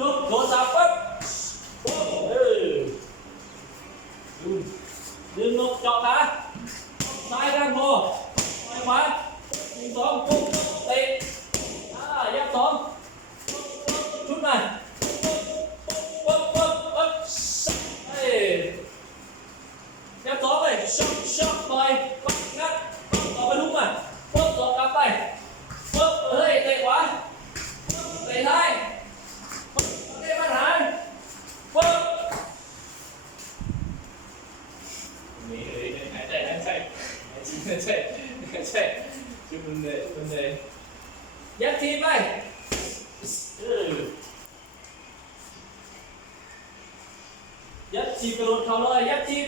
trước chỗ ra phép. Đừng ngược cho ta sai ra mô sai quá. Cùng tóm cùng tiền à giáp tóm. Chút này. Giáp tóm này. Shot shot bay bắt ngắt. Bắt vào đúng này. Bóp giọt cặp này bóp hơi tệ quá. Tệ hai. ใช่ใช่จุดเลยจุดเลยยัดทีไปยัดทีไปรถเขาเลยยัดที